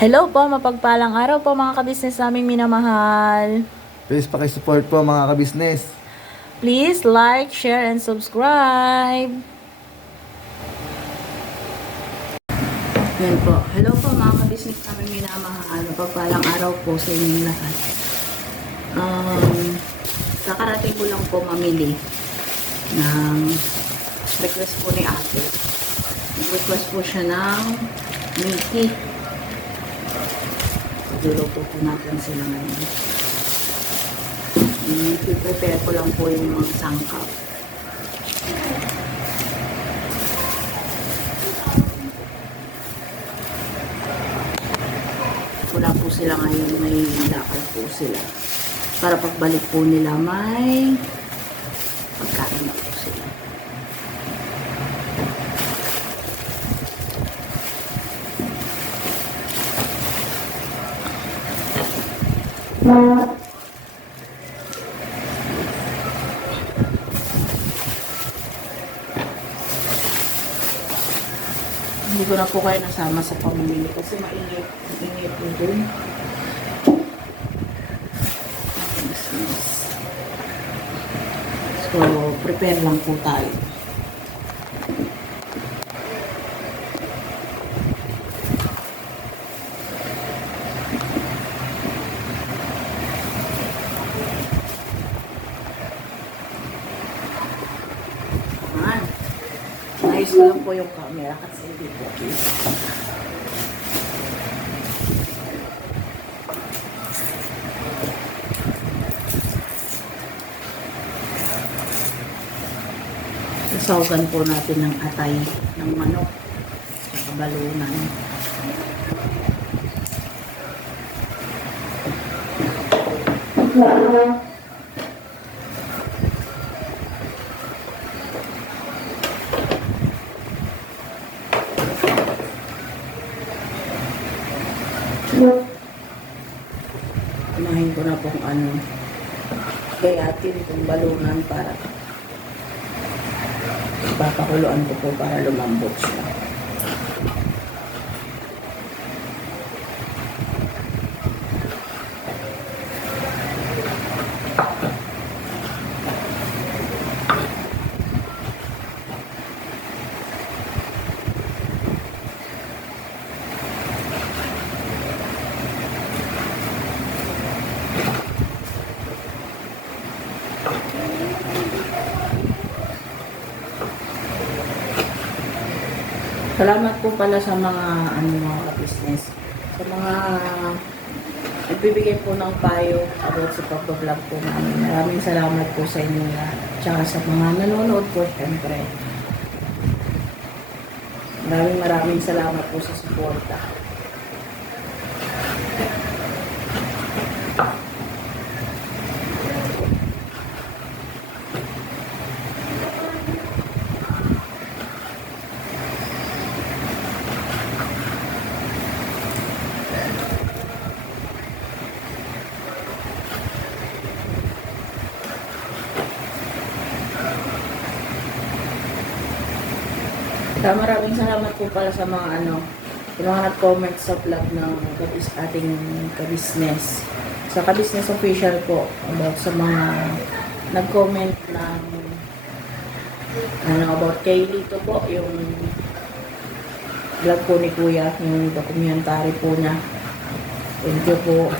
Hello po, mapagpalang araw po mga kabisnes naming minamahal. Please pakisupport po mga kabisnes. Please like, share, and subscribe. Yan po. Hello po mga kabisnes naming minamahal. Mapagpalang araw po sa inyong lahat. Kakarating ko lang po mamili ng request po ni ate. Request po siya ng milky. Luluto po natin sila ngayon. I-prepare ko lang po yung mga sangkap. Wala po sila ngayon, may lakad po sila. Para pagbalik po nila may pagkain na po sila. Hindi ko na po kayo nasama sa pamimili kasi mainit po dun. So, prepare lang po tayo. Ayos ko lang po yung camera kasi hindi po cute. Sasawagan po natin ng atay ng manok sa kabalunan. Unahin ko na pong gayatin itong balunan para papakuluan ko po para lumambot siya. Salamat po pala sa mga mga business. Sa mga nagbibigay po ng payo about sa pag-vlog po namin. Maraming salamat po sa inyo lahat. Tsaka sa mga nanonood po, syempre. Maraming salamat po sa suporta. Maraming salamat po pala sa mga sa mga nag-comment sa vlog ng ating kabisnes. Sa kabisnes official po, about sa mga nag-comment ng about kay Lito po, yung vlog po ni Kuya, yung dokumentary po niya. Thank you po.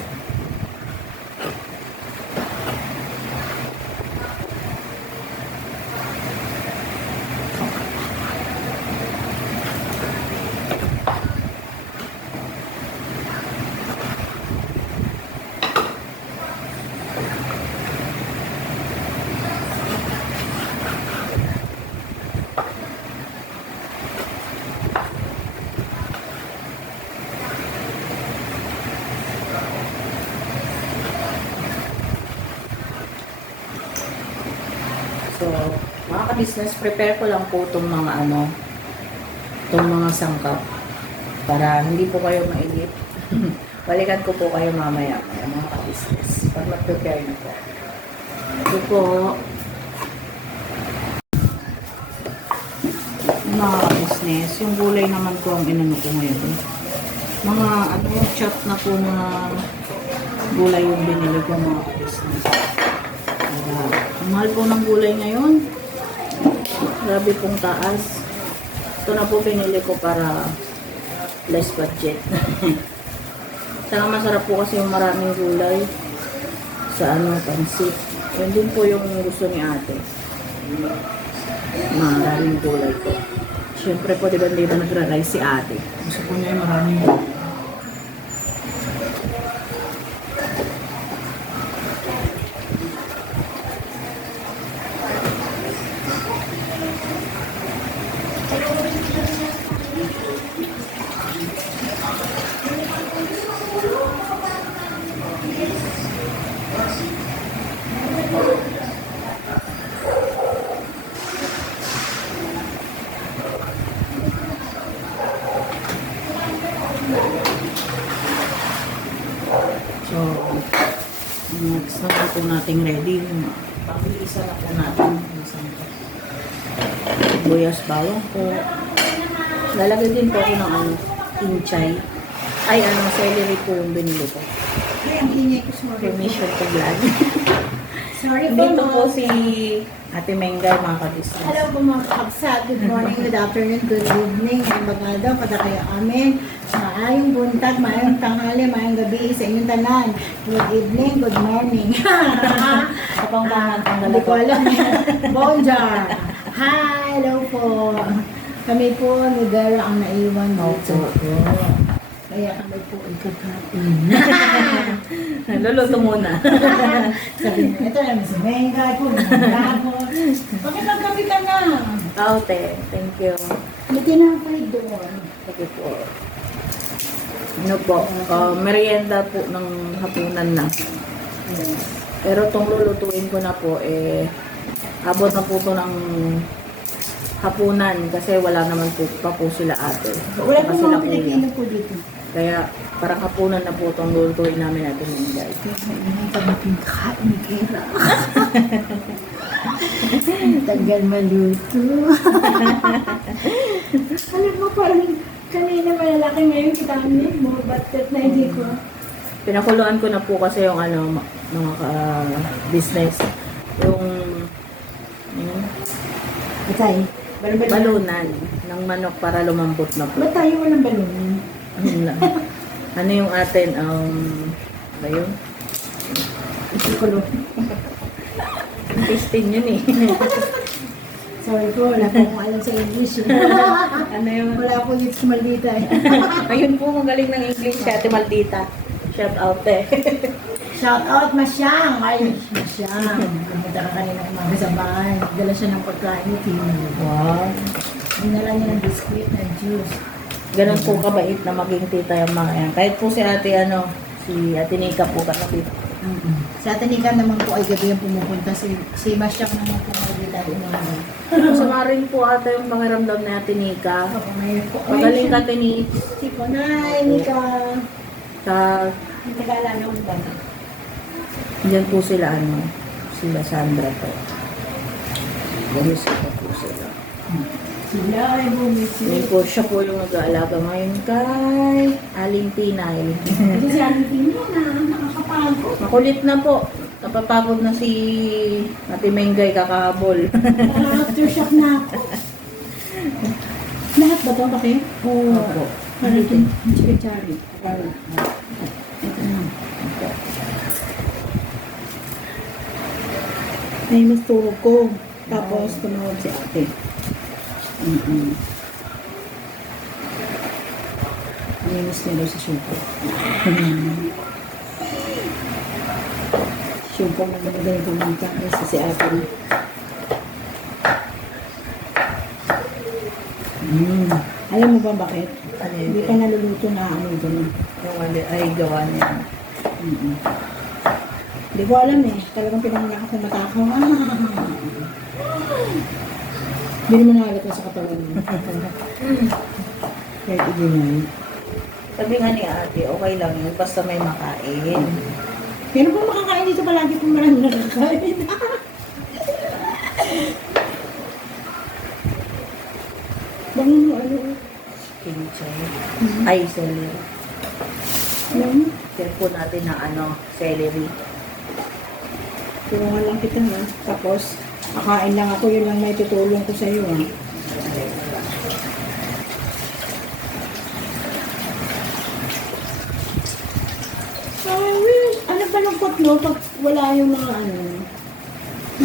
So, mga ka-business, prepare ko lang po itong mga itong mga sangkap para hindi po kayo mainit. Balikan ko po kayo mamaya, mga ka-business, pag mag-prepare na po. Ito po, mga ka-business, yung gulay naman ko ang inano ko ngayon. Mga ano, chop na po na gulay yung binili ko mga business. Kaya, ang mahal po ng gulay ngayon. Grabe pong taas. Ito na po binili ko para less budget. Saka masarap po kasi yung maraming gulay sa ano, pansit. Yun din po yung gusto ni ate. Maraming gulay po. Siyempre po, diba nagra-rice si ate. Gusto po niya yung maraming gulay. So, next na po nating ready. Pag-iisa na po natin. Buyas bawang po. Lalagay din po ako ng ano, inchay. Ay, ano, celery po yung binili ko. Ay, ang ingay ko, sorry. Permission to vlog. Sorry po, Dito po mga- si Ate Mengay, mga ka-business. Hello po mga kapsat. Good morning, good afternoon, good evening. Ang bagadaw, pada kayo amin. Maayong buntag, maayong tanghali, maayong gabi sa inyong tanan. Good evening, good morning. Kapangpangan, Hindi ko alam. Bonjour. Hi, hello po. Kami po ni Vera ang naiwan dito. Kaya kami po ay kakain. Luluto muna. Sabi niya, ito naman si Mengay po, nagagod. Bakit magkabi ka na? Kaute, thank you. May tinapay doon. Sige po. Ano po, merienda po ng hapunan na. Pero itong lulutuin ko na po, abot na po ito ng hapunan kasi wala naman po pa po sila ate. Wala Saka po sila mga Pilipino po dito. Kaya parang hapunan na po itong lulutuin namin natin yung guys. Kaya hindi kami pinakain ni Kera. Tagal maluto. Alam mo, parang kanina malalaki ngayon kita kami. Mga batet na hindi ko. Pinakuluan ko na po kasi yung ano, mga business. Yung Atay, balunan ng manok para lumambot na po. ba't tayo walang balon? Yun lang. Ano yung atin, ba yun? Isikulo. Tasting yun eh. Sorry po, wala po akong alam sa English. Ano yun? Wala po dito sa Maldita eh. Ayun po, magaling ng English si Ate Maldita. Shout out eh. Shout out, Masyang! Ay, Masyang. Pumunta ka kanina umaga sa bahay. Dala siya ng pagkain ni Tino. Wow. Dinala niya ng biskuit na juice. Ganun po kabait na maging tita yung mga yan. Kahit po si Ate si Ate Nika po katabi. Sa Tanika naman po ay gabi yung pumupunta. Si Masyang naman po ay dahil umaga. Masama rin po ata yung pangiramdam ni Ate Nika. Ako, may po. Magaling ka, Ate Nika. Si Ponay, Nika. Ang taga-alaga ko ba? Diyan po sila, sila Sandra po. Ganun po sila. Sila ay bumisi. Ngayon po, siya po yung nag-aalaga ngayon kay Aling Pinay. Kasi si Ate Tino na nakakapagod. Makulit na po. Napapagod na si Ate Mengay kakahabol. Aftershock na ako. Lahat ba ito ba kayo? Oo. Opo. Parang ito, chari. Parang, ito na. May mas tulog ko. Tapos, tumawag si ate. Naminis niya daw sa syupo. Syupo na magaling kumanta kasi si ate na. Alam mo ba bakit? Ano yun? Hindi ka naluluto na ano ito na. Ay, gawa niya. Hindi ko alam eh. Talagang pinanganak ako matakaw. Hindi mo nahalat na sa katawan mo. Kahit i-deny. Sabi nga ni ate, okay lang yun, basta may makain. Meron po makakain dito palagi kung marami nakakain. Bang mo ano? Kimchi. Ay, sorry. Yan. Share po natin ng celery. Tulungan lang kita ha. Tapos, kakain lang ako. Yun lang may tutulong ko sa'yo ha. Ano ba lungkot no? Pag wala yung mga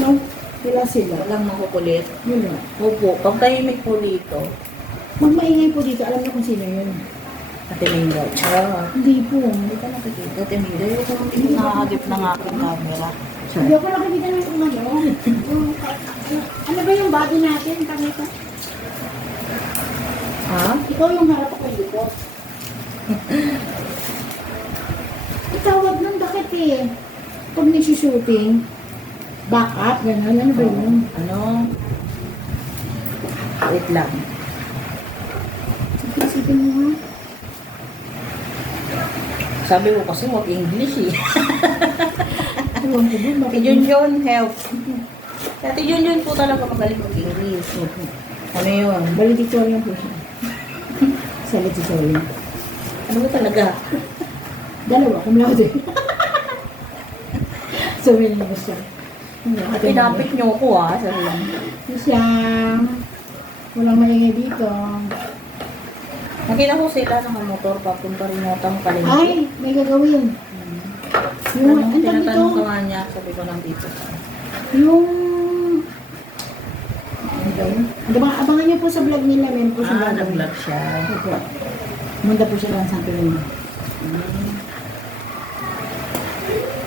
no? Wala sila. Walang makukulit. Wala. Opo, pag tahimik po dito, Pag maingay po dito, alam na kung sino yun. Ate Mingo. Hindi po. Hindi ka nakikita. Ate Mingo, hindi nakakagip ng aking camera. Hindi ako nakikita ng kung ano. Ano ba yung body natin? Kamita? Ha? Ikaw yung harap ako dito. Itawag nun, bakit eh? Pag nagsushooting, back up, gano'n. Ano ba yun? Ano? Wait lang. Isipin mo ha? Sabi mo kasi wag English eh. Ewan ko ba? Si Junjun, help. Si Ate Junjun po talaga magaling mag-English. Ano yun? Valedictorian po siya. Valedictorian. Ano ba talaga? Dalawa, cum laude. So, may nilabas siya. Pinapit niyo ko sabi lang. Siya, walang maingay dito. Nakita ko sila ng motor papunta rin notang palengke. Ay, may gagawin. Yung, ang tawag Tinatanong ko dito, nga niya, sabi ko lang dito. yung, ano ba yun? Abangan niyo po sa vlog nila, meron po siya gagawin. Nag-vlog siya. Opo. Munda po siya lang sa akin.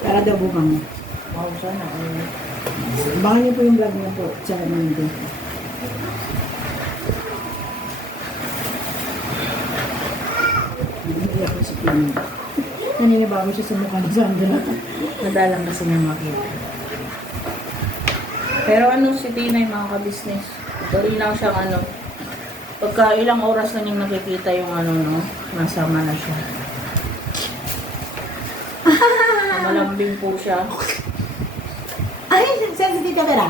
Para daw bukang. Wow, sana. Abangan niyo po yung vlog niya po sa Munda. Hindi ako si Pino. Kanina bago siya sa mukha ni Sandra. Nadalang kasi niya makita. Pero si Tina yung mga ka-business. Ito rin lang siyang pagka ilang oras na niyang nakikita yung nasama na siya. Malambing po siya. Ay, saan si Tita Vera?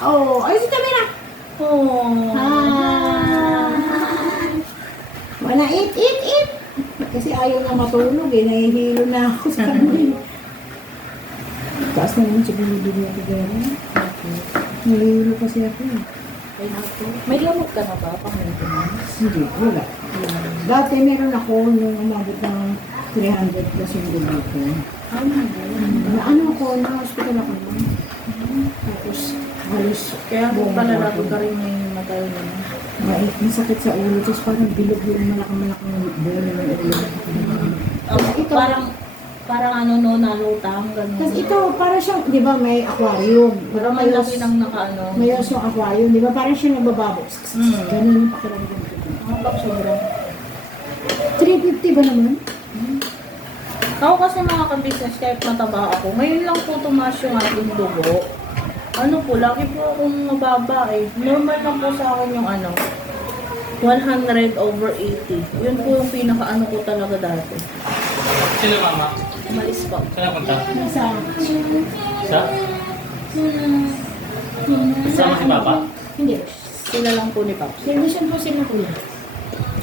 Oh, ay si Tita Vera! Oh. Wala, eat! Kasi ayaw na matulog eh, nahihilo na ako sa kanya. Taas na naman siguro din ako gano'n. Nahihilo kasi ako eh. Ay, naku. May gamot ka na ba pang maintenance? Hindi, wala. Dati meron ako nung umabot ng 300 plus yung gulo ko. Ano ako, na-hospital ako nun. Tapos, halos Kaya kung buong pala buwan natin ko. ka rin may matay na. Masakit sa ulo, tapos parang bilog yung malakang buwan ng ulo. Ito. Parang nalutang, gano'n. Tapos ito, parang siyang, di ba, may aquarium. Parang may laki ng naka Mayos yung aquarium, di ba? Parang siya nagbababo. Ganun yung pakiramdam ko. Ang baksura. 350 ba naman? Ako kasi mga ka-business, kahit mataba ako, ngayon lang po tumaas yung aking dugo. Lagi po akong mababa eh. Normal lang po sa akin yung 100/80. Yun po yung pinaka ko talaga dati. Sino mama? Umalis po. Saan punta? Nasa, Sa? Sama si Papa? hindi. Sila lang po ni Pops. Permission po sila kuya.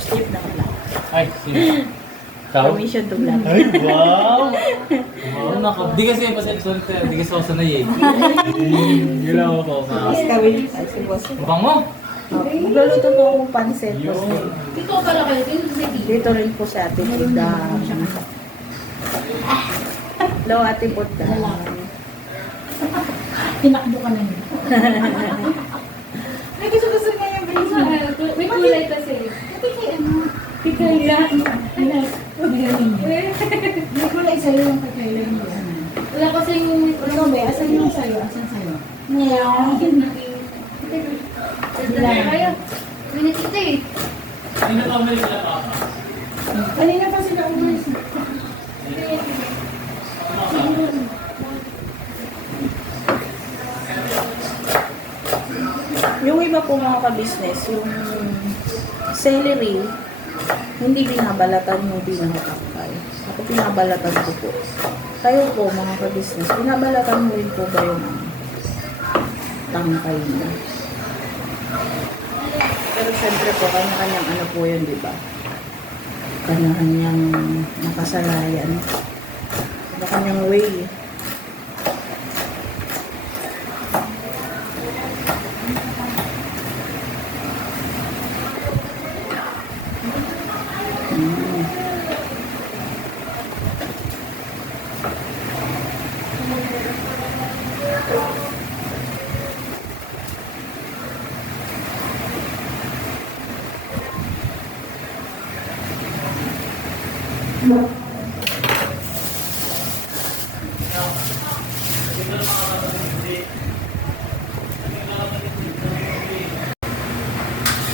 Sleep na wala. Ay, sino? Ikaw? Permission to vlog. Ay, wow! Wow, nako. Di kasi yung pasensyon ko. Di kasi ako sanay eh. Gila ako. Ay, si boss. Bukang mo? Magluluto po akong pansit. Yun. Dito pala kayo, Dito rin po sa Ate Buddha. Hello, Ate Buddha. Tinakbo ka na yun. Ay, gusto nga yung bracelet. May kulay kasi. Pati kay ano? Kikaya. May kulay sa'yo yung kakailan mo. Wala kasing... Ikaw ba? Asan yung sa'yo? Asan sa'yo? Ngayon. Kaya. Minit ito eh. Hindi na kami sila Papa. Kanina pa sila umalis. Yung iba po mga ka-business, yung celery, hindi binabalatan, hindi nakakakay. Ako binabalatan ko po. Kayo po mga ka-business, binabalatan mo rin po ba yung tangkay mo? Pero syempre po, kanya-kanyang po yun, di ba? kanya-kanyang nakasanayan. Kanya-kanyang way.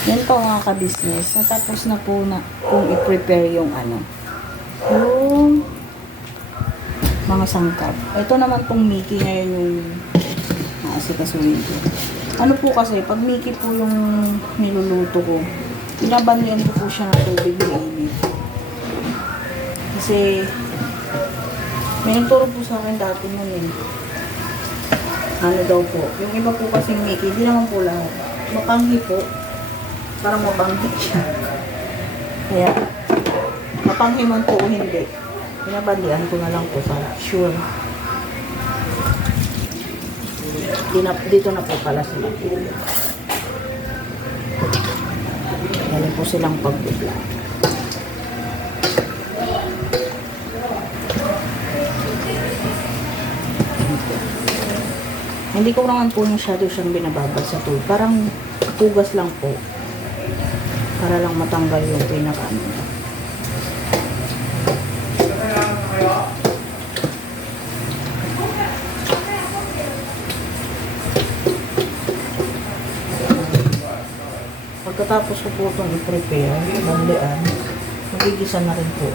Yan po mga ka-business. Natapos na po na kung i-prepare yung yung mga sangkap. Ito naman pong Mickey ngayon yung naasikasuhin ko. Ano po kasi, pag Mickey po yung niluluto ko, binabanlian ko po siya ng tubig na init. Kasi, may nagturo po sa akin dati nun eh. Ano daw po. Yung iba po kasing Mickey, hindi naman po lahat. Mapanghi po. Parang mabanghi siya. Kaya, mapanghi man po o hindi. Pinabandian ko na lang po para sure. Dito na po pala sila. Galing po silang pagbigla. Hindi ko naman po masyado siyang binababad sa tubig. Parang tugas lang po. Para lang matanggal yung pinaka-ano. Pagkatapos ko po itong i-prepare, bandian, magigisa na rin po.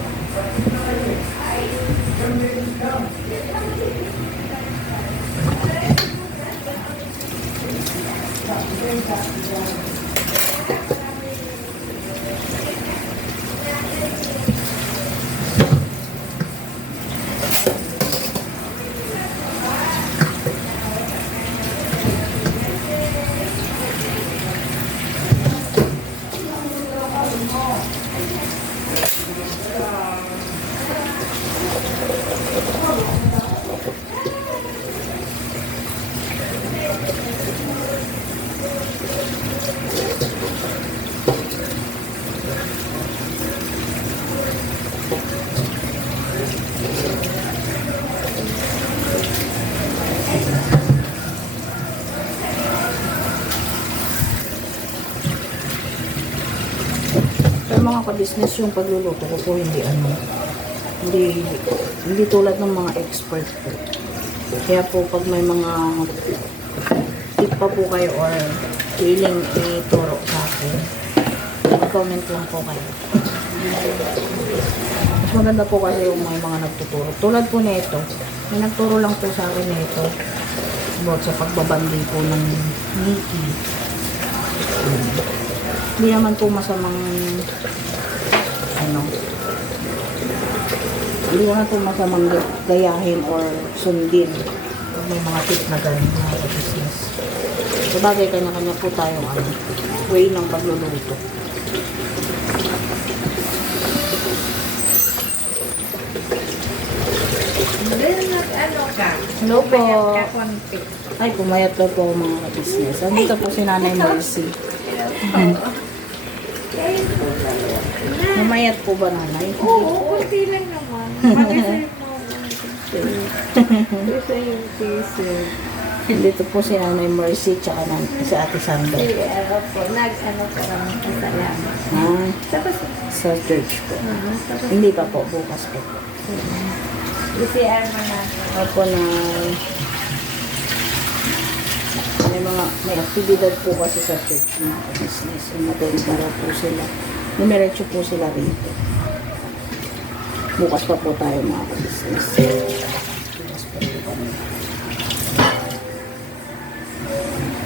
Mga ka-business yung pagluluto ko po hindi tulad ng mga expert po. Kaya po pag may mga tip pa po kayo or willing ituro sa akin, comment lang po kayo. Mas maganda po kasi yung may mga nagtuturo. Tulad po nito, may nagturo lang po sa akin nito about sa pagbabandi po ng Mickey. Hindi naman po masamang hindi naman po masamang gayahin or sundin. May mga tip na ganun mga business. So bagay kanya-kanya po tayong way ng pagluluto. Hello po. Ay, pumayat daw po mga business. Andito po si Nanay Mercy. Mamayat po ba, Nanay? Oo, okay lang naman. Isa yung teaser. Dito po si Nanay Mercy tsaka si Ate Sandra. Ano po, nag-ano po kami kasalamat. Tapos, Sa church po. tapos, Hindi pa po, bukas po. PCR mo na. Ako na may aktibidad po kasi sa church na business. Matulog po sila. Numeretso po sila rito. Bukas pa po tayo mga business. Bukas pa po kami.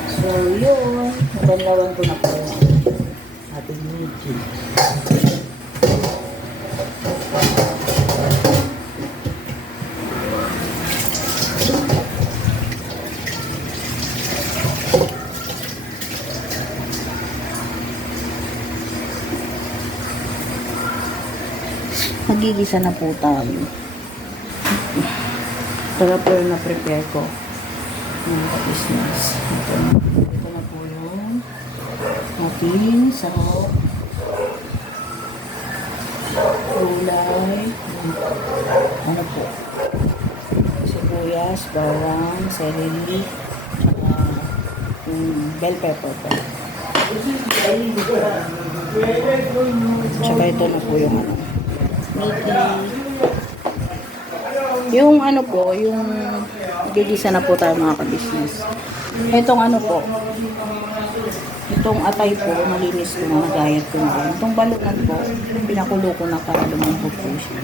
So yun, nabanlawan ko na po ating Mickey. Magigisa na po tayo. Ito na po yung na-prepare ko. Mga business. Ito na po yung ating sarap. Gulay. Ano po? Sibuyas, bawang, celery, tsaka bell pepper po. Tsaka ito na po yung ano. Yung ano po, yung gigisa na po tayo mga ka-business. Itong ano po, itong atay po, malinis ko na, nagayat ko na. Itong balutan po, pinakulo ko na para lumambot po siya.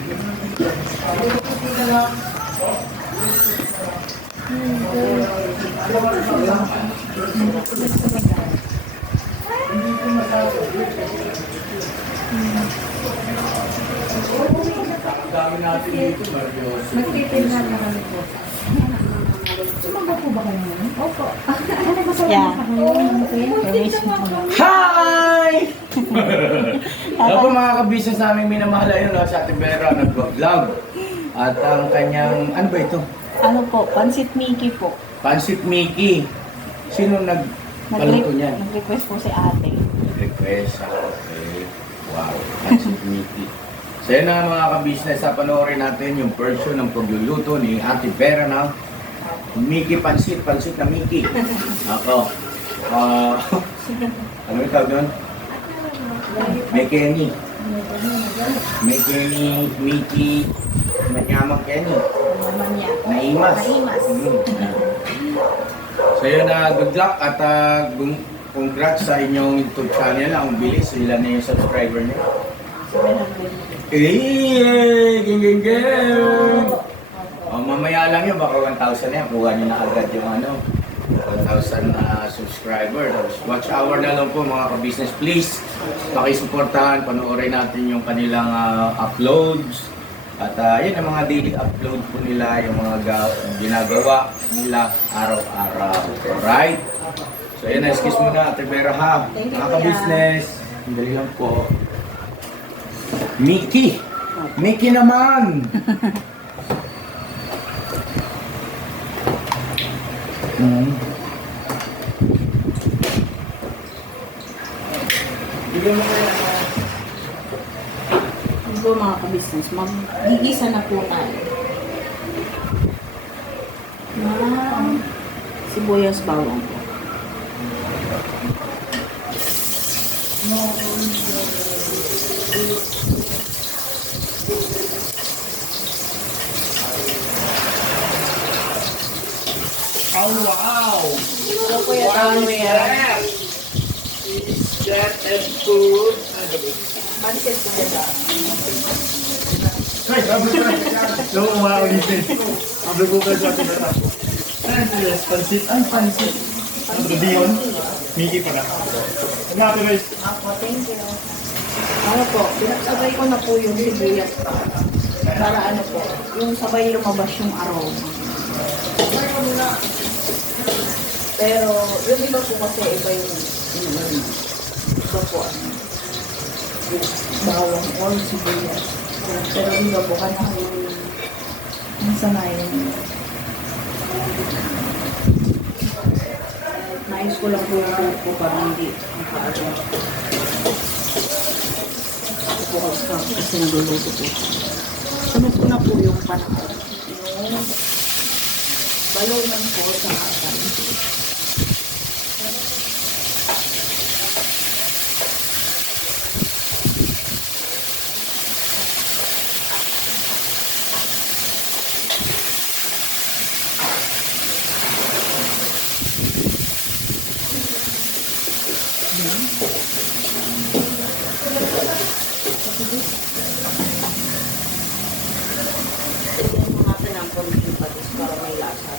Magtitinda na kami po. Sumagot po ba kayo ngayon? Opo. Ano ba sa Yeah. Hi! Hello po mga kabisnes namin minamahal ayun si Ate Vera nag-vlog. At ang kanyang, ano ba ito? Ano po, Pansit Mickey po. Pansit Mickey. Sino nagpaluto niyan? Nag-request po si ate. Request. Okay. Wow. Pansit Mickey. So yun na mga kabisnes, panoorin natin yung version ng pagluluto ni Ate Vera na Mickey Pansit na Mickey. Ako. Ano yung tawag doon? May Kenny. May Kenny, Mickey, Manyamang Kenny. Naimas. So yun na, good luck at congrats sa inyong YouTube channel. Ang bilis, ilan na yung subscriber niyo? Ging. Mamaya lang yun, baka 1,000 na yan. Kuha niyo na agad yung 1,000 na subscriber. Watch hour na lang po mga ka-business. Please, pakisuportahan, panoorin natin yung kanilang uploads. At yun ang mga daily upload po nila, yung mga ginagawa nila araw-araw. Alright? So yun, excuse mo na, Ate Vera ha. Mga ka-business, dali lang po. Mickey! Mickey naman! Bigyan mo kaya Ito mga ka-business, magigisa na po tayo. Sibuyas bawang po. Oh, wow! Ito po yung tawag niya. Is that a food? Pansit po siya. So, mga ulitin. Ang dugo ka sa ating bata. Yes, pansit. Ay, pansit. Ang Dion. Mickey pala. Nga, guys. Ako, thank you. Ano po, pinagsabay ko na po yung sibuyas para ano po, yung sabay lumabas yung aroma. Pero yung iba po kasi iba yung iba po ano, yung bawang or sibuyas. Pero yung iba po kanya yung sanayin. Nais ko lang po yung po para hindi makaarong. Ito po kasi nagluluto po. Sunod ko na po yung panahon. Yung balongan po sa kasan. Tignan mo natin ang konting patis para may lasa.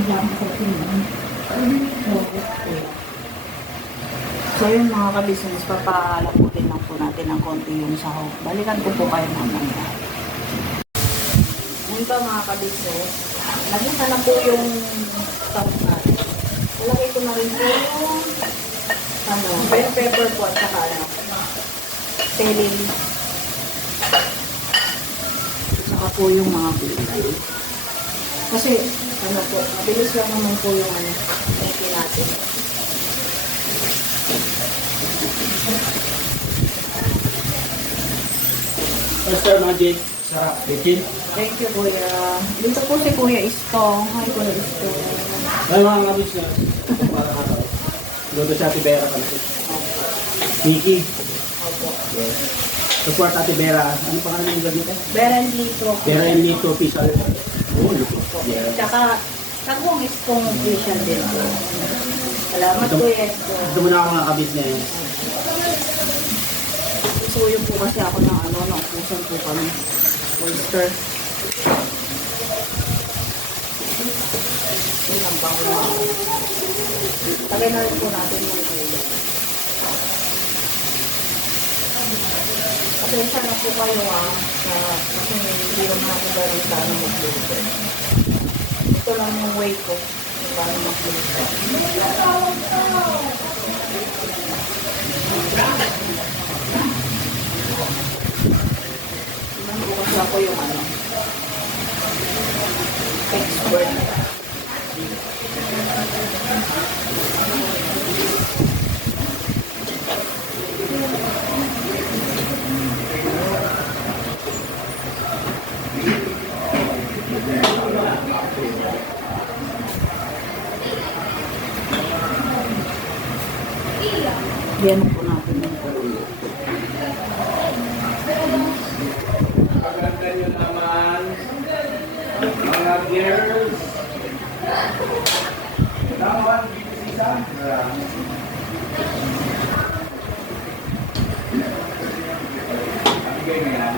Ang dami ko tingnan. So yun mga ka-business, papaalaputin lang po natin ng konti yung sahog. Balikan ko po kayo mamaya. Ngayon pa mga ka-business, nagisa na po yung sahog natin. Ilagay ko na rin po yung bell pepper po at saka celery. Saka po yung mga gulay. Kasi mabilis lang naman po yung thinking natin. Sir Magic. Sarap. Kitchen. Thank you, Kuya. Dito po si Kuya Istong. Hi, Kuya Istong. Ay mga ka-business. Para ka. Luto siya Ate Vera pala. Nikki. Support Ate Vera. Ano pa nga yung dito? Beren Lito. Vera and Lito official. Oh, luto. Yeah. Tsaka, Tagong Istong official din po. Salamat, Kuya Istong. Ito muna ako mga ka-business. Isuyo po kasi ako ng naupusan po kami. Oyster. Yun ang bango. Tagay na rin po natin yung ulo. Pasensya na po kayo kasi hindi naman ako galing sa magluto. Ito lang yung way ko kung paano magluto. Bukas ako yung expert. Yan po natin yung palulo. Paganda nyo naman, mga girls. Naman, isa. Bigay mo yan.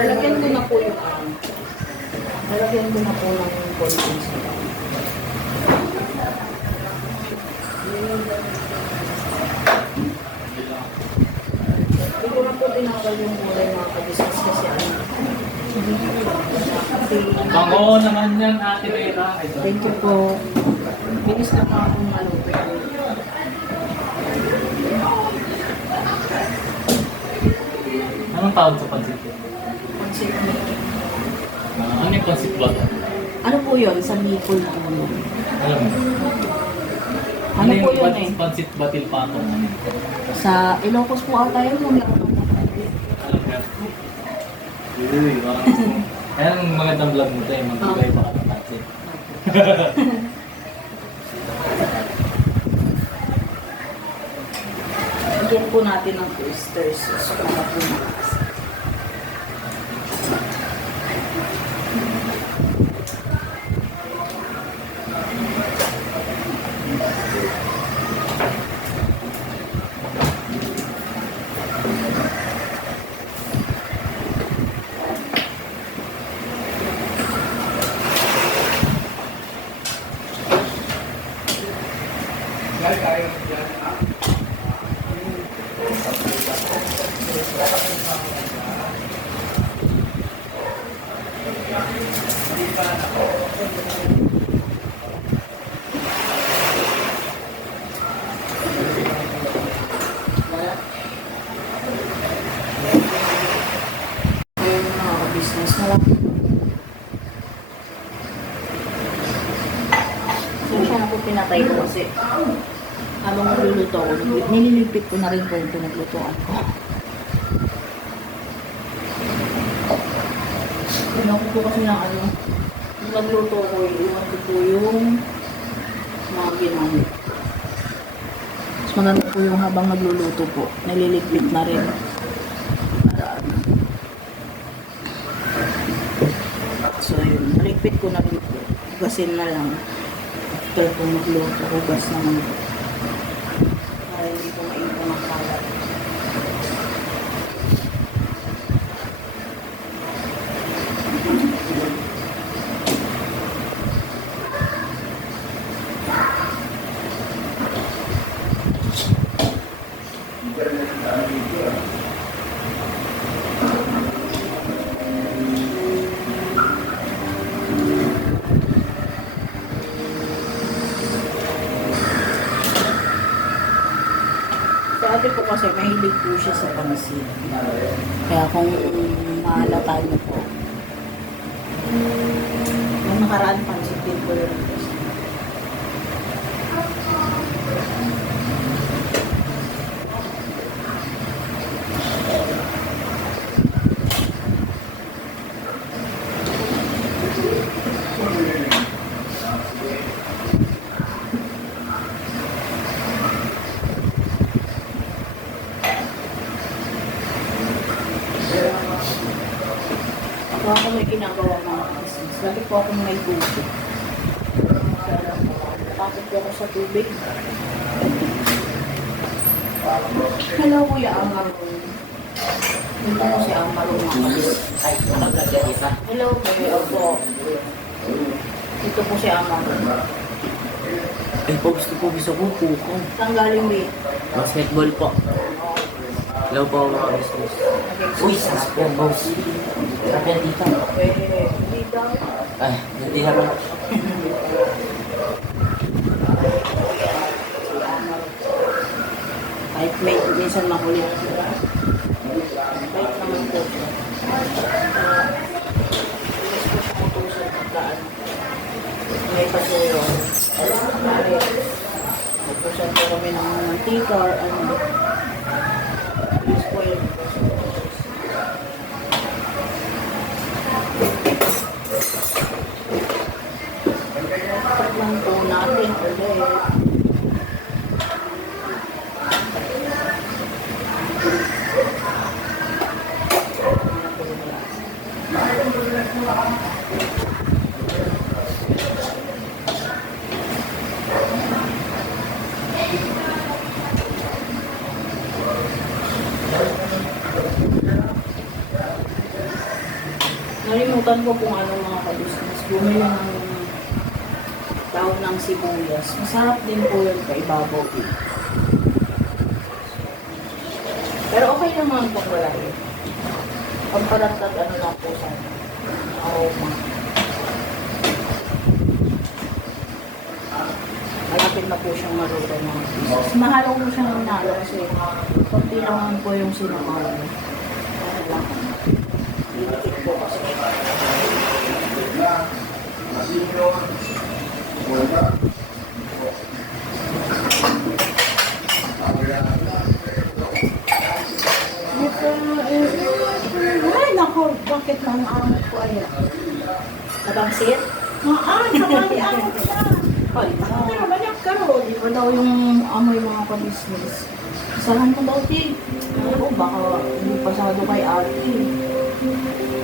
Lalagyan ko na po yung lalagyan ko na po ng konting sabaw. Hindi ko na po tinanggal yung gulay mga kabisnes kasi Bango naman yan, Ate Vera. thank you po. Bilis na po akong maluto. Anong tawag sa pansit? Pansit Mickey. Ano yung pansit ba ito? Ano po yun? Sa Micol po yun. Alam mo? Ano po yung yun eh? pansit batil patong? Sa Ilocos po ata yun. Kung meron ng Alam mo yan? Uy, parang kaya ang magandang vlog mo tayo, mag-ibay pa ka ng pansit. Lagyan po natin ng oyster sauce para po makas. Ayun mga business na lang. So siya na po pinatay ko kasi habang nagluluto ako, nililigpit ko na rin po yung pinaglutuan ko. Pinuha ko po kasi ng nung nagluto ko, iwan ko po yung mga ginamit. Mas maganda po yung habang nagluluto po, nililigpit na rin. Para So yun, balik Ligpit ko na rin po. Hugasin na lang. After ko magluto, hugas naman po. Para hindi ko maipon ang kalat. Sa ate po kasi mahilig po siya sa pansit. Kaya kung mahalata niyo po, yung nakaraan pansit din po yun. Ako ako may ginagawa mga business. Lagi po akong may tubig. Tapos po ako sa tubig. Hello, Kuya Amarong. Dito ko si Amarong mga Ay, nakagagyan isa. Hello, Kuya Opo. Dito po si Amarong. Ay, po, gusto ko puko. Saan galing ba? Basketball po. Hello po mga business. Uy, sarap po, boss. Sarap yan dito. Hindi daw. Ay, hindi naman. Kahit may minsan makulit. Kahit naman po. Inis ko siya kutusan pagkaan. May pasuyo. Kutusan po kami ng mantika or ano. Inis ko yun. Pag lang po natin ulit. Nalimutan ko kung anong mga ka-business. Bumili ng tawag ng sibuyas. Masarap din po yun kaibabaw din. Pero okay naman kung wala yun. Pamparatag ano lang po sa aroma. Malapit na po siyang maluto ng business. Mahal ko siyang hinalo kasi konti naman po yung sinamaw. Ano lang. Inikit po kasi. Ay, nako, bakit nang amot ko ayan? Nabangsit? Sabay amot siya. Ay, Pero banyak karon. Di ba daw yung amoy mga ka-business? Isahan ko daw, Ti. Oo, baka hindi pasado kay ate.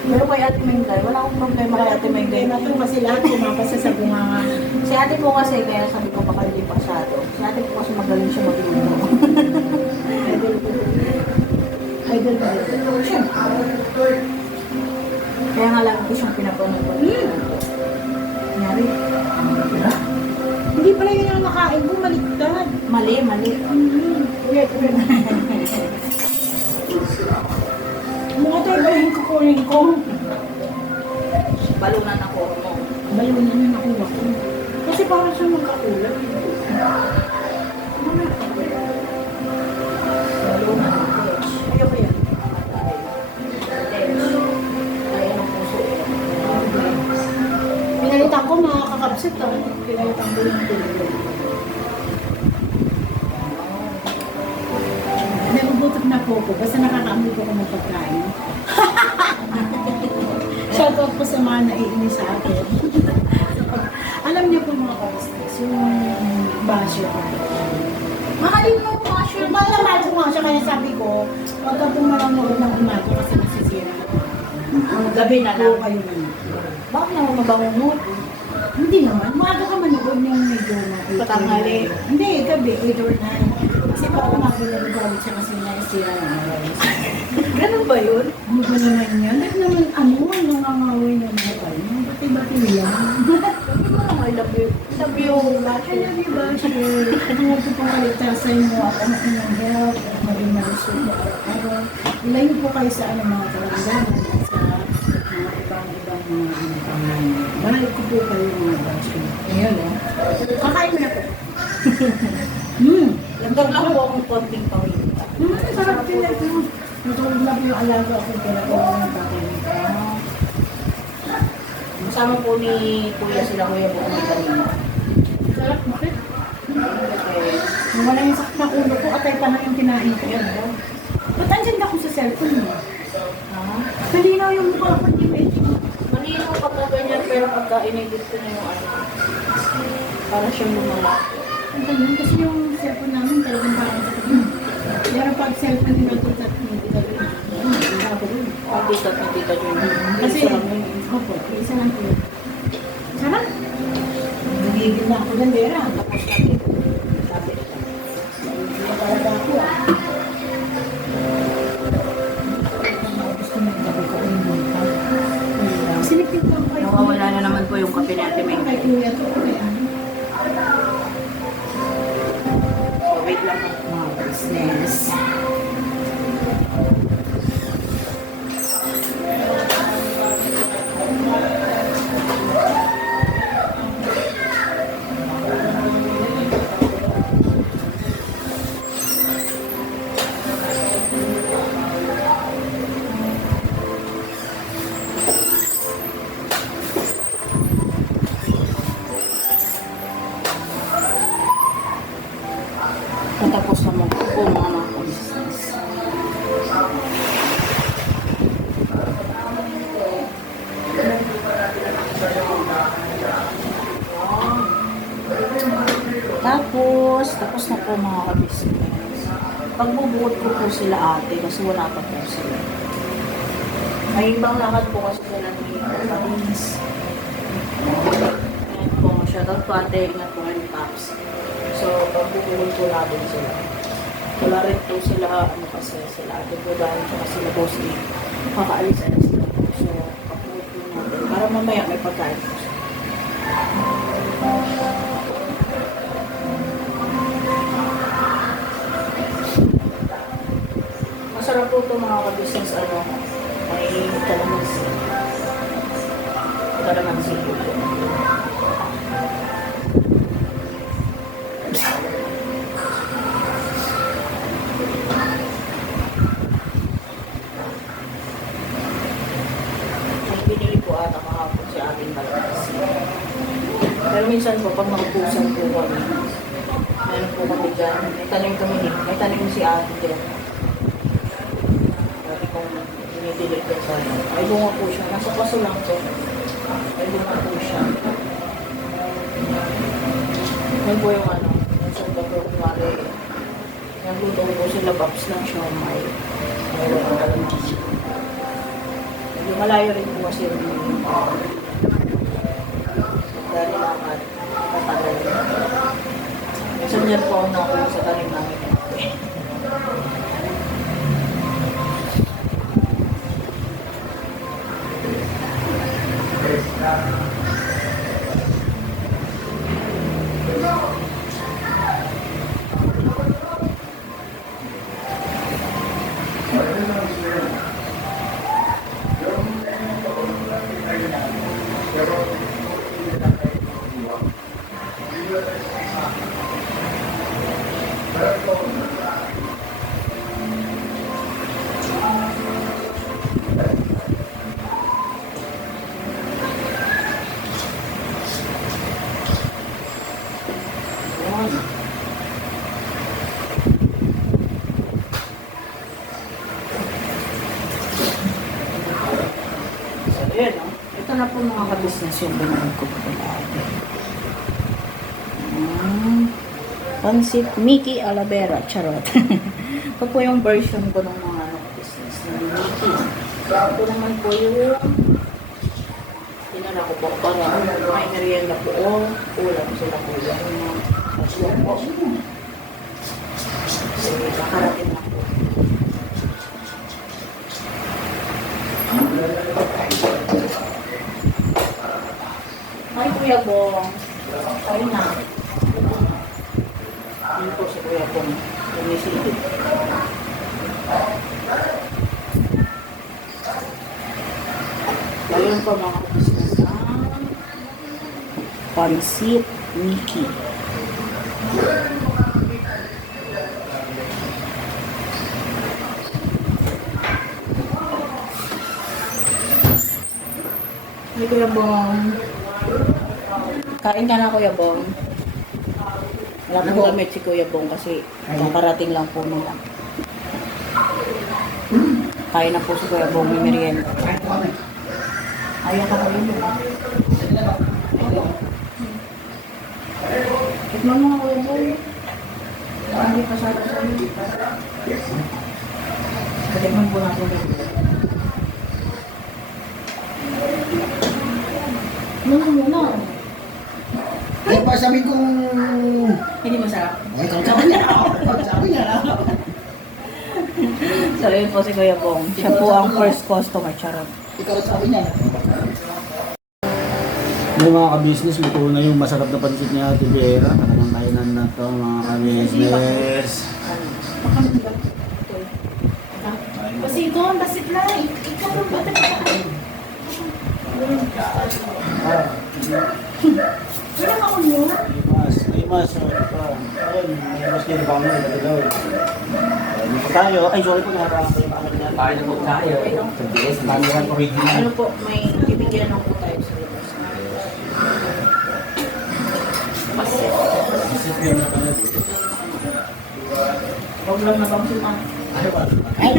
Pero kay ate Mengay, wala akong problema kay ate Mengay. Ito kasi lahat kumapasa sa bunganga. Si ate po kasi, kaya sabi ko baka hindi pasado. Si ate po kasi magaling siya magluto. Idol ba yun? Kaya nga lang ko siyang pinapanood. Nangyari? Hindi pala yun ang nakain ko, maliktad. Mali, mali. Ulit. Mga trabahin ko kunin ko. Balunan ako mo. Balunan na nakuha ko. Kasi parang siya magkakulay. Balunan ako. Ayoko yan. Ay, anong puso? Pinalitan ko mga kakabsit. Pinalitan ko yung tulog. Nagugutom na po ko. Basta nakakaamoy ko ng pagkain. Shoutout po sa mga naiinis sa akin. Alam niyo po mga kabisnes, yung basyo ko. Mahalin mo mga sure. Mahal na mahal ko nga siya, kaya sabi ko, huwag ka pong manonood ng umaga kasi nasisira. Gabi na lang. Kayo na. Bakit naman mabangungot? Hindi naman. Maaga ka manood ng medyo na 8 or Patanghali. 9. Hindi, gabi, 8 or 9. Kasi pa ako nagagalit siya kasi naisira ng oras. Ganun ba yun? Ano ba naman yan? Ba't naman nangangawin ng mga kayo? Bati-bati yan. Sabi mo lang, I love you. Love you. I love you, Bashir. Ano nga po pong kaligtasan mo ako na inyong help at maging malusog na araw-araw. Ilayo po kayo sa mga kalandanan at sa mga ibang-ibang mga mahal ko po kayo mga Bashir. Ayan, kakain mo na po. Lagdag lang po akong konting pawin. Sarap din na ito. Natulog na po yung alaga ako kaya po ng kakain. Kasama po ni Kuya sila Kuya po kami kanina. Sarap, bakit? Okay. Nung wala yung sakit na ulo ko, atay pa na yung kinain ko. Ba't andyan ako sa cellphone mo? Kalinaw yung mukha ko, di ba? Malinaw pagka ganyan, pero pagka inedit ko na yung ano, para siyang lumala. Ang ganun, kasi yung cellphone namin talagang parang pero pag cellphone nila ito, hindi ka rin. Pag dito at dito dyan. Kasi, opo, isa lang po. Sarap. Nagigil na ako ng dera. Tapos natin. Sabi. Hindi talaga ako Gusto mo gabi ko yung buka. Sinipit ko kayo. Nawawala na naman po yung kape natin. May Kay kuya to, kaya so, wait lang po mga business. Natapos na mo po mga business. Tapos na po mga ka-business. Pagbubuot ko po sila ate kasi wala pa po sila. May ibang lakad po kasi sila ni Paris. Ayan po, shoutout po ate, ingat po kayo ni Paps. So, pagbubuot po natin sila. Wala rin po sila, ano kasi sila ate po dahil tsaka sila po si kakaalis-alis na po. So, pagbuot po natin. Para mamaya may pagkain po sila. Masarap po ito mga ka-business, ano, may kalamansi. Kalamansi po ito. May binili po ata kahapon si ating kalamansi. Pero minsan po, pag nakapusan po kami, meron po kami dyan. May tanim si ate dyan. Kung dinidilig ka sa ay bunga po siya. Nasa paso lang to. Ay bunga po siya. Yan po yung ano. Nasa bago kumari. Nagluto po sila paps ng siomay. Mayroon ang kalamansi. Medyo malayo rin po kasi yung dahil nakakatagal. Minsan yan po ako nakuha sa tanim namin. Ayan, no? Ito na po mga ka-business yung binunod ko po pala. Pansit Mickey Alavera, charot. Ito po yung version ko ng mga ka-business na Mickey. Ito naman po yung Yan ako po, para may merienda po o ulam sila po. Yan po. So, nakarating na po. Ay, Kuya Bong. Ay na. Yan po si Kuya Bong. Lumisilip. Ayun po mga business ang Pansit Mickey. Ay, Kuya Bong. Kain ka na, Kuya Bong. Wala pong gamit si Kuya Bong kasi kakarating lang po nila. Kain na po si Kuya Bong, may merienda. Ayaw ka kayo mo. Tikman mo nga, Kuya Bong. Hindi pa sa akin. Tikman po natin. Muna. Eh, pa sabi kong... Hindi masarap. Ay, sabi niya ako. Sabi niya ako. So, yun po si Kuya Bong. Siya po ang first customer. Charot. Ikaw sabi niya. May mga ka-business, luto na yung masarap na pansit niya Ate Vera. Talagang kainan na to mga ka-business. Kasi ito, ang basit na. Ikaw ang basit na. Wala ka ko nyo? Ay mas, so, ito pa. Ayun, may mas kayo bangon, ito daw. Dito tayo. Ay, sorry po, naharap ko yung pangalan niya. Tayo na po tayo. Tigas, pangyaran original. Ano po, may bibigyan lang po tayo sa labas. Huwag lang na bang suman. Kain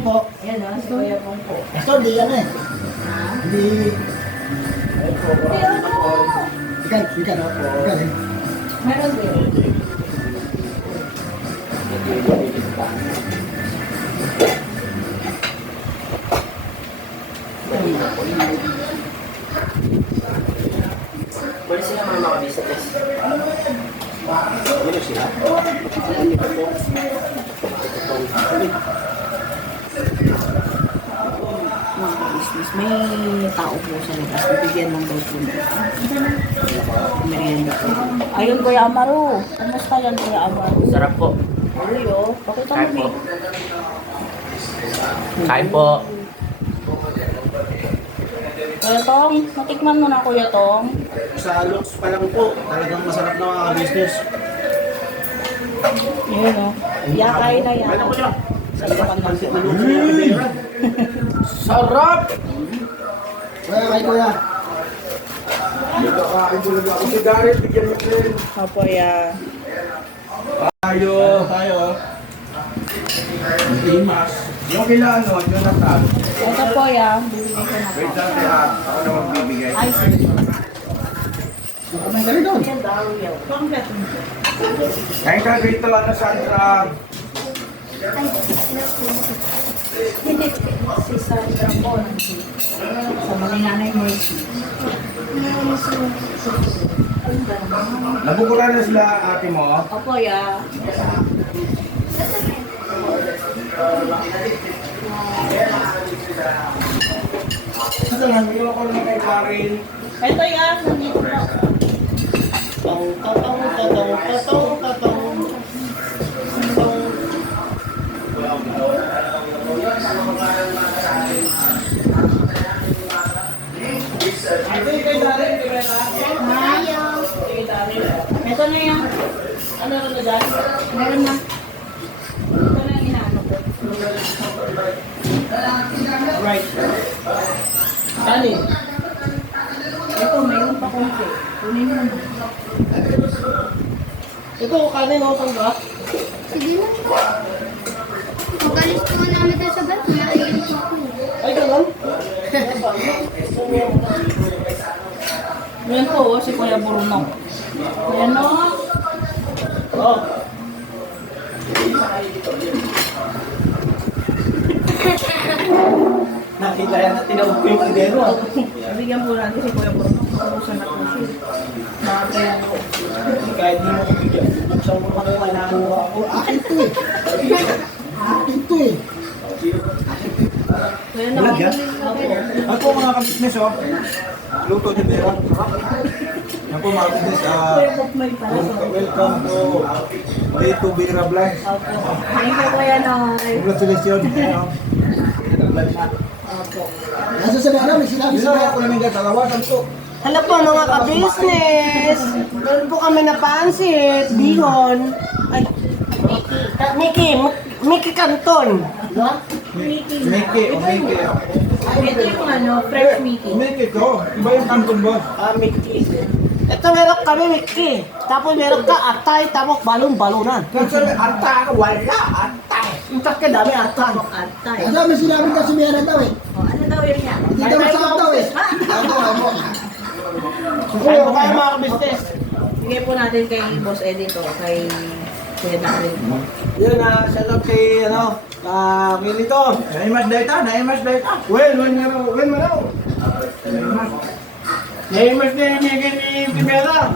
po. Ayan na, si Kuya Bong po. Ito, hindi yan eh. Hindi... Ikan. Meron din. Bali sila mga business. Mga business, may tao po sa labas. Bibigyan lang daw po nila. Merienda po. Ayun, Kuya Amaro. Kumusta yan, Kuya Amaro? Sarap po. Uy, oh. Pakita mo, Kain po. eh. Kain po. Kuya Tong, natikman mo na, Kuya Tong. Sa looks pa lang po, talagang masarap na mga ka-business. Yun, oh. Yakay na yan. Ano po niya? Sa laban ng Pansit na luto niya Ate Vera. Sarap! Kaya kuya. Opo, yeah. Tayo. Yung kila ano, Jonathan. Ito po, yeah. Bibigay ko na po. Wait lang, ako na magbibigay. Ay, sige. May gano'n doon. Yan, daw, yaw. Pangkat. Ngayon ka dito lang na Sandra. Si Sandra po. Sa mga nanay Mercy. Nabukulan na sila ate mo. Opo, yeah. Ito lang, hindi ako lang kay Karin. Ito, yeah. Nandito po. Ito na yan. Ano rin na dyan? Meron na. Ito na yung inaano ko. Right. Kanin. Ito, mayroon pa konti. Kunin mo na. Ito, kanin o ba? Sige na. Magalis ko namin tayo sa balat. Naiiyak ako. Ay, ganun? Yan po, si Kuya Bruno. Yan o. Oh. Nakita yan na tinawag ko yung kaldero. Bigyan po natin si Kuya Bruno. Karusan na po siya. Nakakaya ko. Kahit di mo ko bigyan. Buksan mo ano yung kailangan ko. Akin to eh. Akin to eh. Kaya Vlog yan? nakakaya. Ako mga ka-business, oh. Luto ni Vera. Yan po mga business. May pala. Welcome to Way to Vera Vlog. Thank you Kuya Noy. Congratulations. Nasa sa meron, may sinabi sa Ako namin guys, alawasan to. Hello po mga ka-business! Meron po kami na pansit, bihon. Ay, Mickey Canton. Mickey, Mickey. Ito yung ano, fresh Mickey. Mickey to. Iba yung kanton boss. Mickey. Ito meron kami Mickey. Tapos meron ka atay, tapos balon-balonan. Kasi ata, wala, ata. Ang ka dami atay. Atay. Ano, may sinabi ka si Mera daw eh. Ano daw yun niya? Hindi daw masarap daw eh. Ay, po kayo mga ka-business. Bigay po natin kay Boss Editor, kay Kuya Darin. Yun na, shout out kay, ano, Kilito. Naimas data, naimas data. Well mo raw. Naimas na yung Mickey ni Primera.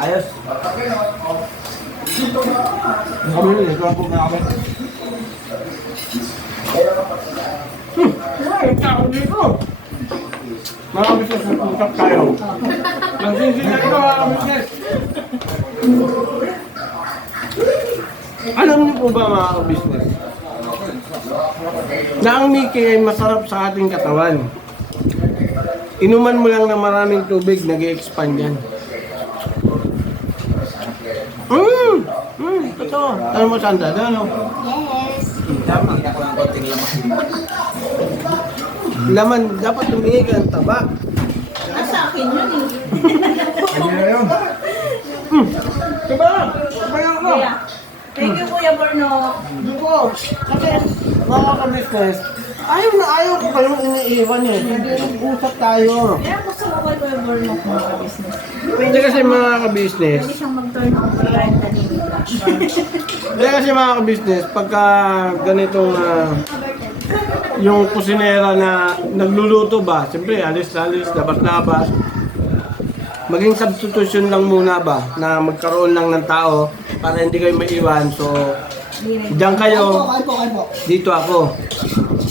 Ayos. Kami rin, ito ang po na kami. Ay, tao dito. Mga business, usap tayo. Nagsisin na ito mga ka-business. Alam niyo po ba mga ka-business? Na ang Mickey ay masarap sa ating katawan. Inuman mo lang ng maraming tubig, nag-i-expand yan. Totoo. Alam mo saan dada, no? Yes. Tama, ginako ng konting laman. Laman, dapat tumingin ka ng taba. Sa akin yun eh. Ano na yun? Diba? Bayan ko. Kuya. Thank you Kuya Bruno. Diba? Kasi, mga ka-business, ayaw ko kayong iniiwan eh. Usap tayo. Kaya gusto mo kay Kuya Bruno mga business. Hindi kasi mga ka-business, Pwede siyang mag-turn over kahit kanina. Kaya kasi mga ka-business, pagka ganitong yung kusinera na nagluluto ba, siyempre alis-alis, labas-labas, maging substitution lang muna ba, na magkaroon lang ng tao para hindi kayo maiwan. So, diyan kayo, Kain po. dito ako.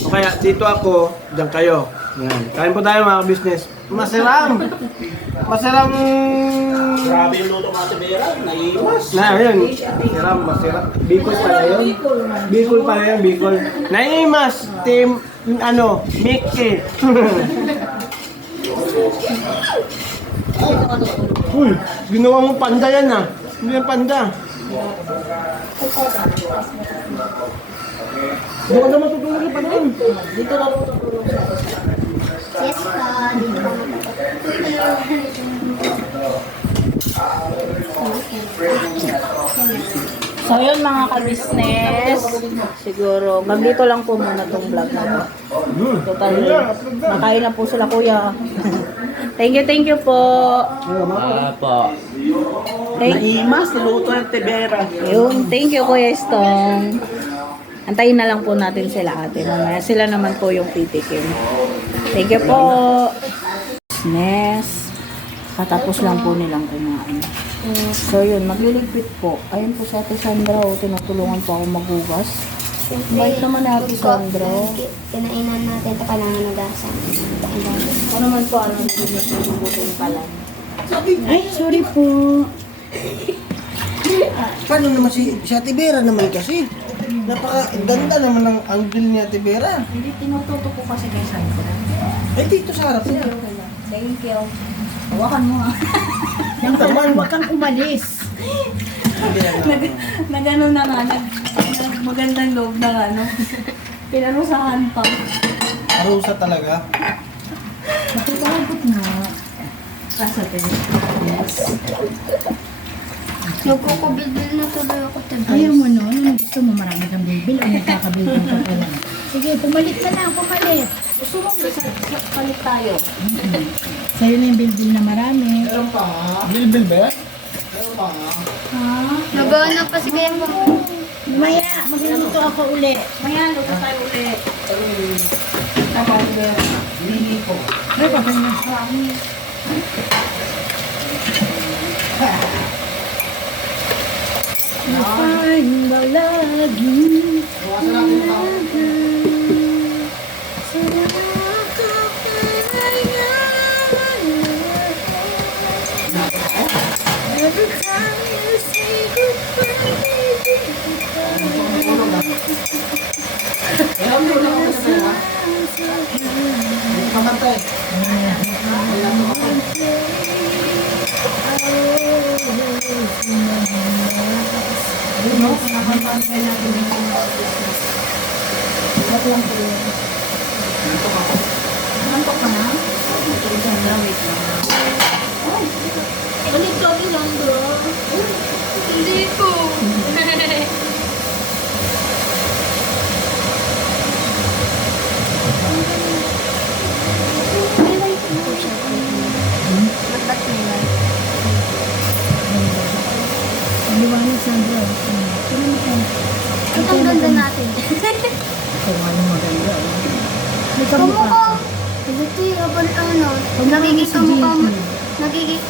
O kaya, dito ako, diyan kayo. Yan. Kain po tayo mga ka-business. Masaram! Masaram! Grabe yung luto mga Vera, naiiwas. Na, yun. Masirap. Bicol pala yun. Bicol pala yun, Bicol. Naimas, team, Mickey. Uy, ginawa mo panda yan ah. Hindi yan panda. Doon na matutulog yung panda. Dito lang po tutulong siya. Yes pa. Dito So yun mga ka-business, siguro magdito lang po muna tong vlog na to. Total, nakain na po sila kuya. Thank you po. po. Naimas, niluto ng Tibera. Yun, thank you Kuya Stong. Antayin na lang po natin sila ate. Mamaya sila naman po yung titikim. Thank you po. Business. Katapos lang po nilang kumain. So yun, magliligpit po. Ayun po sa Ate Sandra, tinutulungan po ako maghugas. Bait naman na Ate Sandra. Kinainan natin ito kailangan nagasan. Ako naman po, ano, butong pala. Ay, sorry po. Paano naman si Ate Vera naman kasi? Napakaganda naman ang angle ni Ate Vera. Hindi, tinututo ko kasi kay Sandra. Eh, dito sa harap niya. Thank you. Hawakan mo ha. Yung taman, huwag kang umalis. Nag-ano na nga, magandang loob na nga, no? Pinarusahan pa. Arusa talaga. Matutulog na. Asa tayo? Yes. Nagkukubilbil na tuloy ako tabi. Ayaw mo no? Ano gusto mo? Marami kang bilbil o nagkakabilbil ka pa lang? Sige, pumalit ka na. Pumalit. Gusto mo sa palit tayo? Sa'yo na yung bilbil na marami. Bilbil ba yan? Nagawa na pa si Kaya Maya, magluluto ako uli. Maya, luto tayo ulit. Ay, bakit na? Find the lagi. Every time you say Nantok ka na? Ulit ko lang, bro. Hindi po. Liwanag Sandra. Ito ang ganda natin. Ito nga yung maganda. May kamukha. Kamukha. Ito yung nagiging kamukha mo. Nagiging...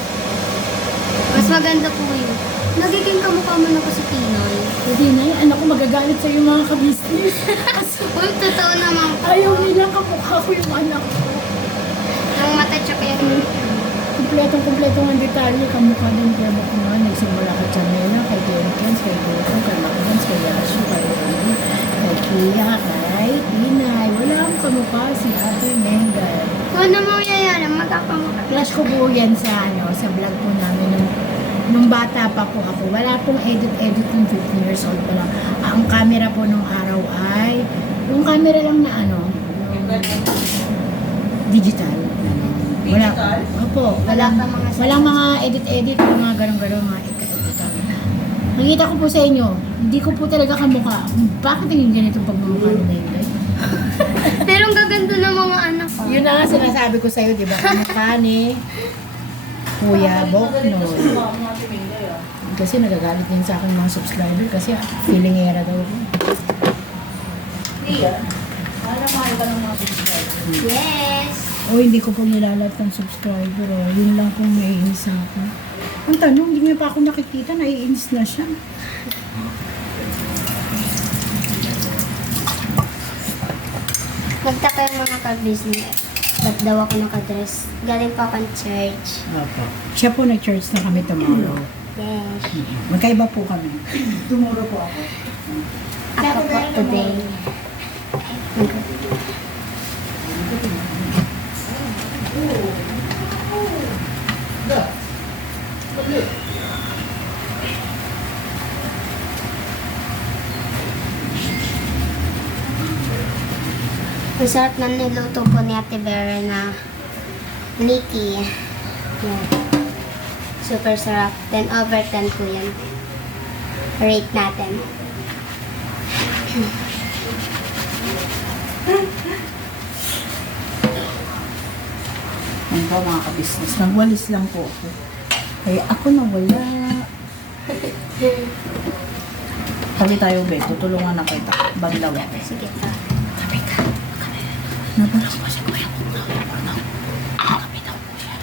Mas maganda po yun. Nagiging kamukha mo na ko sa Pinoy. Hindi na yan. Anak ko magagalit sa yung mga kabisnes. Uy, totoo naman po. Ayaw nilang kamukha ko yung anak ko. Yung mata tsaka yung... Kompletong ang detalye. Kamukha din kaya mo kung nagsimula kay Chanela, kay Jenkins, kay Goto, kay Macdons, kay Yashu, kay Remy, kay Kia, kay Inay. Wala akong kamukha si Ate Mendel. Kung ano mo yan, magkakamukha. Flash ko po yan sa vlog po namin nung bata pa po ako. Wala pong edit ng 15 years old pa lang. Ang camera po nung araw ay yung camera lang na digital. Wala. Opo. Walang mga edit, mga ganun-ganun, mga edit-editan. Nakita ko po sa inyo, hindi ko po talaga kamukha. Bakit yung ganitong pagmumukha ni Mendel? Pero ang gaganda ng mga anak ko. Yun na nga sinasabi ko sa'yo, di ba? Kamukha ni Kuya Boknoy. Kasi nagagalit din sa akin mga subscriber kasi feeling era daw ko. Hindi yan. Alam mo, iba ng mga subscriber. Yes! O hindi ko po nilalat ng subscriber. O. Yun lang kung naiinis ako. Ang tanong, hindi niya pa ako nakikita, naiinis na siya. Nagtaka yung mga ka-business. Ba't daw ako nakadress? Galing pa akong church. Opo. Siya po nag-church na kami tomorrow. Yes. Magkaiba po kami. Tomorrow po ako. Ako po today. Ang sarap na niluto po ni Ate Vera na Nikki. Yan. Super sarap. 10 over 10 po yan. Rate natin. Ano ba mga ka-business? Nagwalis lang po ako. Kaya ako nawala. Kami tayo, Bet. Tutulungan na kita. Bandaw ako. Sige pa. Nabalas pa siya, kuya. Kami daw po siya.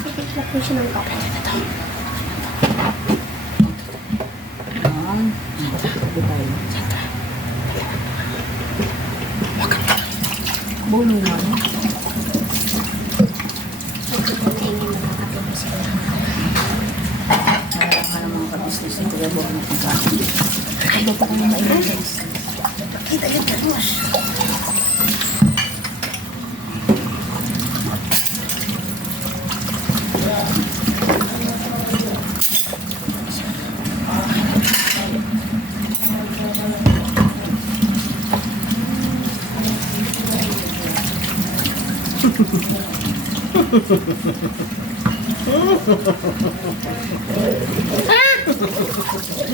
Kapit na po siya ng kape. Kami tayo. Bulungan. Kaya ka ng mga ka-business ni Kuya Bong na pagkakas. Ano pa kami maibig guys? Kita ka mo.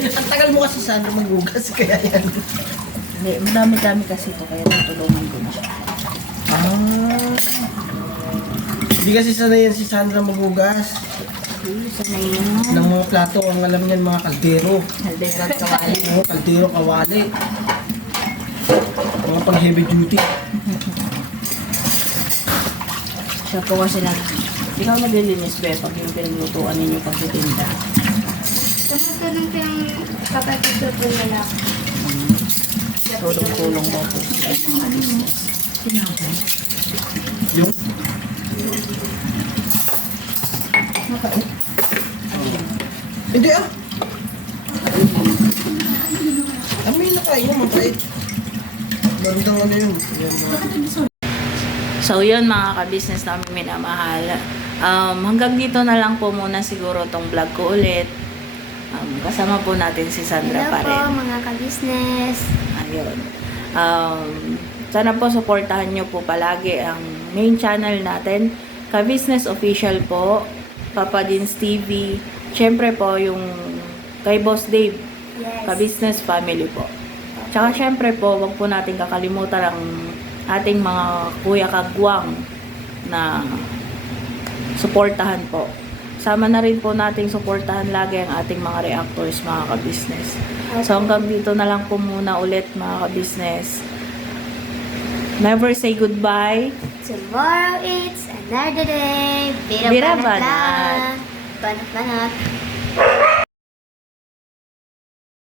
Ang tagal mo kasi Sandra maghugas, kaya yan. Hindi, madami-dami kasi ito, kaya tutulungan ko na siya. Hindi kasi sanay yan si Sandra maghugas. Sanay yun. Ng mga plato, ang alam niyan mga kaldero. Haldera at kawali. Oo, kaldero, kawali. Mga pang heavy duty. Siya po kasi ikaw naglilinis ba pag yung pinaglutuan ninyo pagtitinda? Tumutulong ko yung kapatid ko po nila. Tulong-tulong mo po sa mga business. Hindi ah. Amoy na kayo, mabait. Bandang ano yun. Yung mga... So yun mga ka-business namin minamahal. Hanggang dito na lang po muna siguro tong vlog ko ulit. Kasama po natin si Sandra Hello pa po rin. mga ka-business. Ayun. Sana po supportahan nyo po palagi ang main channel natin. Ka-business official po. Papa Dins TV. Siyempre po yung kay Boss Dave. Yes. Ka-business family po. Tsaka syempre po, wag po natin kakalimutan ang ating mga kuya kagwang na suportahan po. Sama na rin po nating suportahan lagi ang ating mga reactors, mga ka-business. So hanggang dito na lang po muna ulit mga ka-business. Never say goodbye. Tomorrow it's another day. Bira Bira-banat banat. lang. Banat-banat.